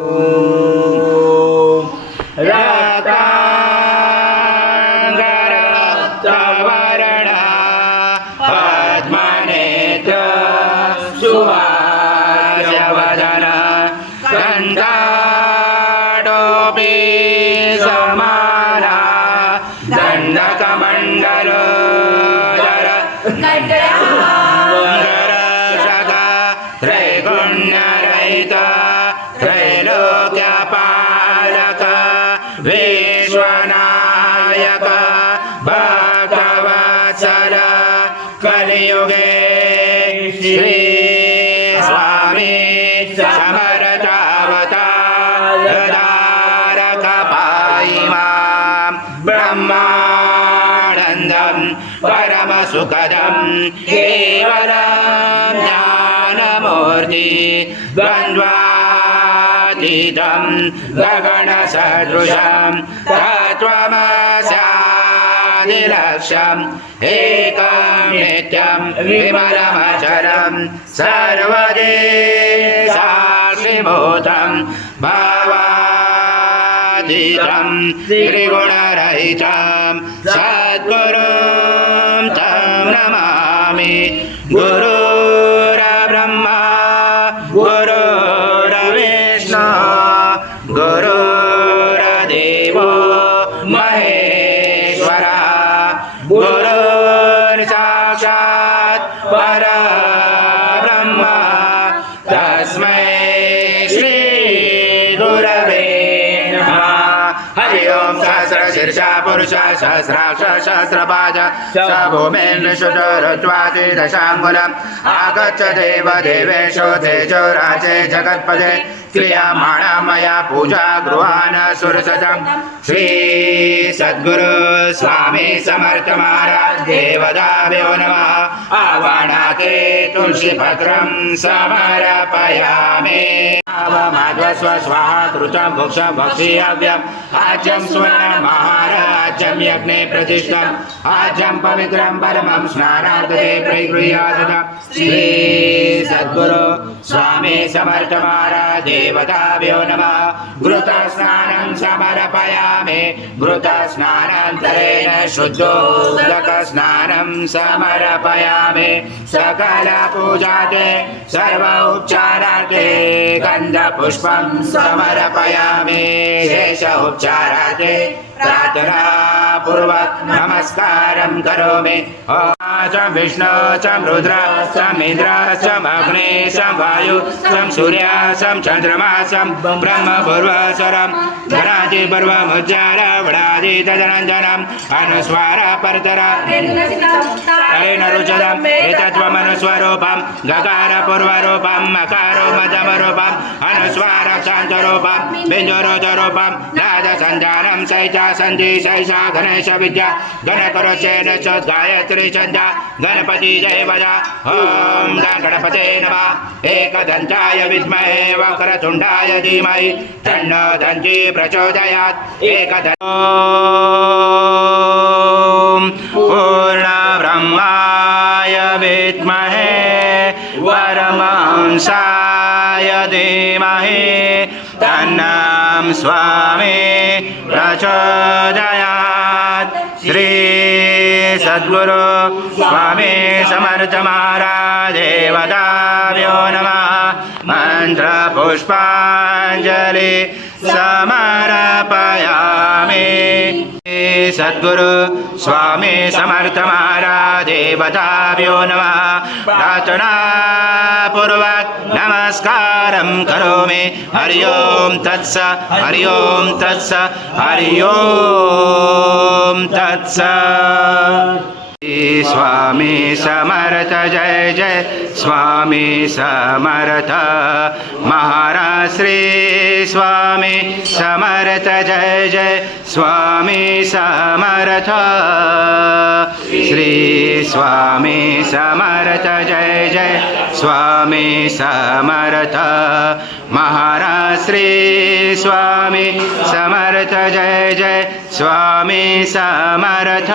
ॐ रक्ताङ्गरक्तवर्णा पद्मनेत्र सुहास्यवदना कण्ठाटोपि समाना दण्डकमण्डलोदर शका त्रैगुण्यरहित त्रैलोक्यपालक विश्वनायक भक्तवत्सल कलियुगे श्री स्वामी समर्थावतारक पाहि मां ब्रह्मानन्दं परमसुखदं केवलं ज्ञानमूर्ति द्वन्द्वातीतं गगनसदृशं तत्त्वमस्यादिलक्ष्यम् एकं नित्यं विमलमचलं सर्वदेशाक्षिभूतं भावातीतं त्रिगुणरहितं सद्गुरुं तं नमामि। गुरुर्ब्रह्मा गुरुर्विष्णु गुरुर्देवो महेश्वरः गुरुर्साक्षात् परब्रह्म तस्मै श्री गुरवे नमः। हरि ओं सहस्रशीर्षा पुरुषः सहस्राक्ष सहस्रपाद स भूमिर्निषुतरुत्वादिदशाङ्गुलम् आगच्छ देवदेवेषु तेजो राजे जगत्पदे क्रियमाणा मया पूजा गृहाण सुरसतं श्री सद्गुरु स्वामी समर्थ महाराज देवताभ्यो नमः। आवाहनाते तुलसीपत्रं समर्पयामि। माध्वस्व स्वाहा कृतं भुक्ष भक्षीयव्यम् आज्यं स्वर्णमहाराज्यं यज्ञे प्रतिष्ठम् आज्यं पवित्रं परमं स्नानार्थे प्रगृह्यात् श्री सद्गुरु स्वामी समर्थ महाराज देवताभ्यो नमः। घृतस्नानं समर्पयामि। घृतस्नानान्तरेण शुद्धोदकस्नानं समर्पयामि। सकलपूजाते सर्व उपचारार्थे गन्धपुष्पं समर्पयामि। शेष उपचारार्थे प्रार्थनापूर्वक नमस्कारं करोमि। चं विष्णु चं रुद्र चं इन्द्र चं अग्नि चं वायु चं सूर्य चं चन्द्रमा चं ब्रह्म पूर्वस्वरं धनादि पर्वमुच्चारवणादि तदनन्दनम् अनुस्वार परतर हरेण रुचदम् एतत्त्वमनुस्वरूपं गकार पूर्वरूपं मकारो मध्यमरूपम् अनुस्वार शान्तरूपं बिन्दुरोधरूपं नादसन्धानं सैता सन्धि सैषा गणेश विद्या गणकरोचेन च गायत्री छन्दा गणपति जय वजा। ॐ गणपते नमः। एकदन्ताय विद्महे वक्रतुण्डाय धीमहि तन्नो दन्ती प्रचोदयात्। ॐ पूर्णब्रह्माय विद्महे परमहंसाय धीमहि तन्नं स्वामी प्रचोदयात्। श्री सद्गुरु स्वामी समर्थ महाराज देवताभ्यो नमः। मन्त्रपुष्पाञ्जलि समर्पयामि। सद्गुरु स्वामी समर्थ महाराज देवताभ्यो नमः। प्रार्थनापूर्वक नमस्कारं करोमि। हरि ओं तत्स हरि ओं तत्स हरि ओं तत्स। स्वामी समर्थ जय जय स्वामी समर्थ महाराज श्री स्वामी समर्थ जय जय स्वामी समर्थ श्री स्वामी समर्थ जय जय स्वामी समर्थ महाराज श्री स्वामी समर्थ जय जय स्वामी समर्थ।